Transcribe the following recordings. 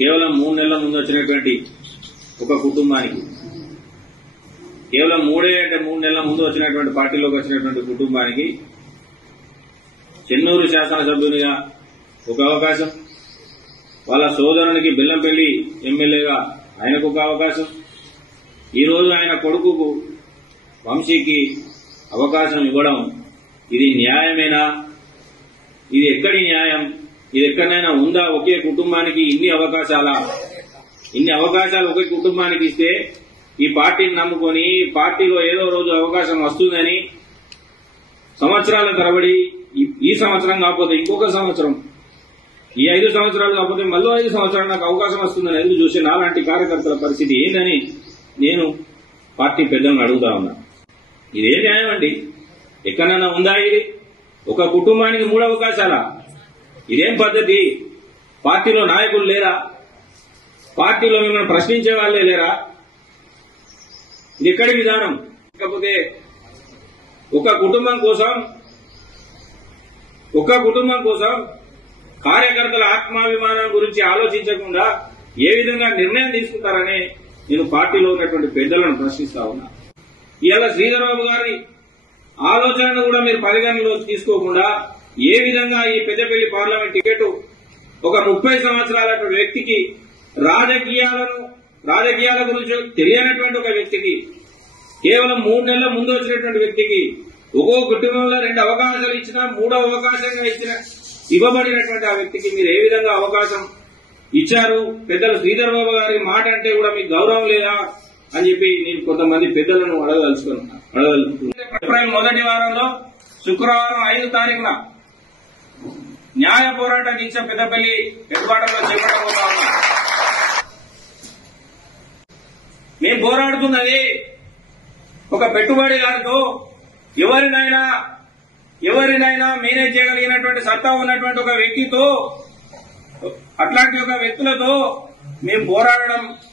కేవలం 3 నెలల ముందు వచ్చినటువంటి ఒక కుటుంబానికి, కేవలం 3 నెలల ముందు వచ్చినటువంటి పార్టీలోకి వచ్చినటువంటి కుటుంబానికి చెన్నూరు శాసనసభ్యునిగా ఒక అవకాశం, వాళ్ళ సోదరునికి బెల్లంపల్లి ఎమ్మెల్యేగా ఆయనకు ఒక అవకాశం, ఈరోజు ఆయన కొడుకుకు వంశీకి అవకాశం ఇవ్వడం ఇది న్యాయమేనా? ఇది ఎక్కడి న్యాయం? ఇది ఎక్కడైనా ఉందా? ఒకే కుటుంబానికి ఇన్ని అవకాశాలు ఒకే కుటుంబానికి ఇస్తే ఈ పార్టీని నమ్ముకొని పార్టీలో ఏదో రోజు అవకాశం వస్తుందని సంవత్సరాల తరబడి, ఈ సంవత్సరం కాకపోతే ఇంకొక సంవత్సరం, ఈ 5 సంవత్సరాలు కాకపోతే మళ్ళీ 5 సంవత్సరాలు నాకు అవకాశం వస్తుందని ఎదురు చూసి నాలాంటి కార్యకర్తల పరిస్థితి ఏందని నేను పార్టీ పెద్దలను అడుగుతా ఉన్నా. ఇదే న్యాయం అండి? ఎక్కడైనా ఉందా ఇది? ఒక కుటుంబానికి 3 అవకాశాలా? ఇదేం పద్ధతి? పార్టీలో నాయకులు లేరా? పార్టీలో మిమ్మల్ని ప్రశ్నించే వాళ్లే లేరా? ఇది ఎక్కడి విధానం? కాకపోతే ఒక కుటుంబం కోసం కార్యకర్తల ఆత్మాభిమానం గురించి ఆలోచించకుండా ఏ విధంగా నిర్ణయం తీసుకుంటారని నేను పార్టీలో ఉన్నటువంటి పెద్దలను ప్రశ్నిస్తా ఉన్నా. ఇవాళ శ్రీధర్ బాబు గారి ఆలోచనను కూడా మీరు పరిగణనలో తీసుకోకుండా ఏ విధంగా ఈ పెద్దపల్లి పార్లమెంట్ టికెట్ ఒక 30 సంవత్సరాల వ్యక్తికి, రాజకీయాల గురించి తెలియనటువంటి ఒక వ్యక్తికి, కేవలం 3 నెలల ముందు వచ్చినటువంటి వ్యక్తికి ఒక్కో కుటుంబంలో 2 అవకాశాలు ఇచ్చినా 3వ అవకాశంగా ఇవ్వబడినటువంటి ఆ వ్యక్తికి మీరు ఏ విధంగా అవకాశం ఇచ్చారు? పెద్దలు శ్రీధర్ బాబు గారి మాట అంటే కూడా మీకు గౌరవం లేదా అని చెప్పి నేను కొంతమంది పెద్దలను అడగదలుచుకున్నాను. ఏప్రిల్ మొదటి వారంలో శుక్రవారం 5వ తారీఖున న్యాయ పోరాట దీక్ష పెద్దపల్లి హెడ్క్వార్టర్లో చేపట్టబోతా ఉన్నాం. మేము పోరాడుతున్నది ఒక పెట్టుబడిదారుతో ఎవరినైనా మేనేజ్ చేయగలిగినటువంటి సత్తా ఉన్నటువంటి ఒక వ్యక్తితో, అట్లాంటి ఒక వ్యక్తులతో మేము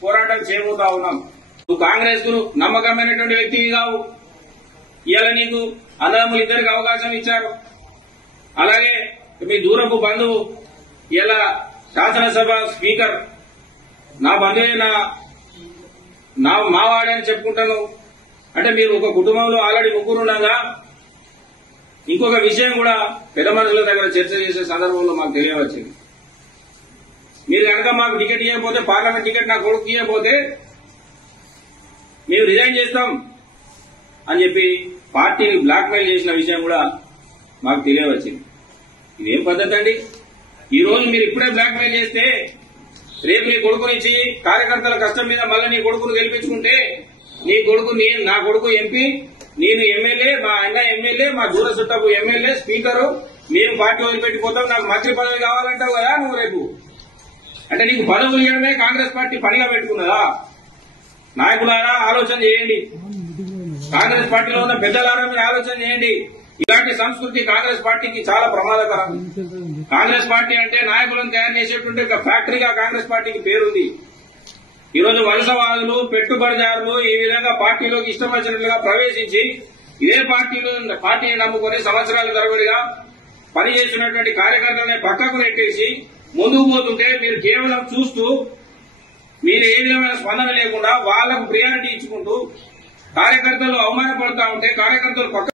పోరాటం చేయబోతా ఉన్నాం. నువ్వు కాంగ్రెస్ కు నమ్మకమైనటువంటి వ్యక్తివి కావు. ఇవాళ నీకు అన్నదమ్ములు 2కి అవకాశం ఇచ్చారు. అలాగే మీ దూరపు బంధువు ఇలా శాసనసభ స్పీకర్ నా బంధువే, మావాడే అని చెప్పుకుంటాను. అంటే మీరు ఒక కుటుంబంలో ఆల్రెడీ 3 ఉండగా ఇంకొక విషయం కూడా పెద్ద మనుషుల దగ్గర చర్చ చేసే సందర్భంలో మాకు తెలియవచ్చింది. మీరు కనుక మాకు టికెట్ ఇవ్వకపోతే, పార్లమెంట్ టికెట్ నా కొడుకు ఇవ్వకపోతే మేము రిజైన్ చేస్తాం అని చెప్పి పార్టీని బ్లాక్మెయిల్ చేసిన విషయం కూడా మాకు తెలియవచ్చింది. ఇదేం పద్ధతి అండి? ఈ రోజు మీరు ఇప్పుడే బ్లాక్మెయిల్ చేస్తే రేపు నీ కొడుకునిచ్చి కార్యకర్తల కష్టం మీద మళ్ళీ నీ కొడుకును గెలిపించుకుంటే, నా కొడుకు ఎంపీ, నేను ఎమ్మెల్యే, మా అన్న ఎమ్మెల్యే, మా దూర చుట్టపు ఎమ్మెల్యే, స్పీకరు, మేము పార్టీ వదిలిపెట్టిపోతాం, నాకు మంత్రి పదవి కావాలంటావు కదా నువ్వు రేపు. అంటే నీకు పదవులు ఇవ్వడమే కాంగ్రెస్ పార్టీ పనిగా పెట్టుకున్నదా? నాయకులారా ఆలోచన చేయండి. కాంగ్రెస్ పార్టీలో ఉన్న పెద్దలారా మీరు ఆలోచన చేయండి. ఇలాంటి సంస్కృతి కాంగ్రెస్ పార్టీకి చాలా ప్రమాదకరం. కాంగ్రెస్ పార్టీ అంటే నాయకులను తయారు చేసేటువంటి ఒక ఫ్యాక్టరీగా కాంగ్రెస్ పార్టీకి పేరుంది. ఈ రోజు వలసవాదులు, పెట్టుబడిదారులు ఈ విధంగా పార్టీలోకి ఇష్టం వచ్చినట్లుగా ప్రవేశించి ఇదే పార్టీని నమ్ముకుని సంవత్సరాల తరబడిగా పనిచేస్తున్నటువంటి కార్యకర్తలనే పక్కకు నెట్టేసి ముందుకు పోతుంటే మీరు కేవలం చూస్తూ, మీరు ఏ విధమైన స్పందన లేకుండా వాళ్లకు ప్రియారిటీ ఇచ్చుకుంటూ కార్యకర్తలు అవమానపడుతూ ఉంటే కార్యకర్తలు పక్క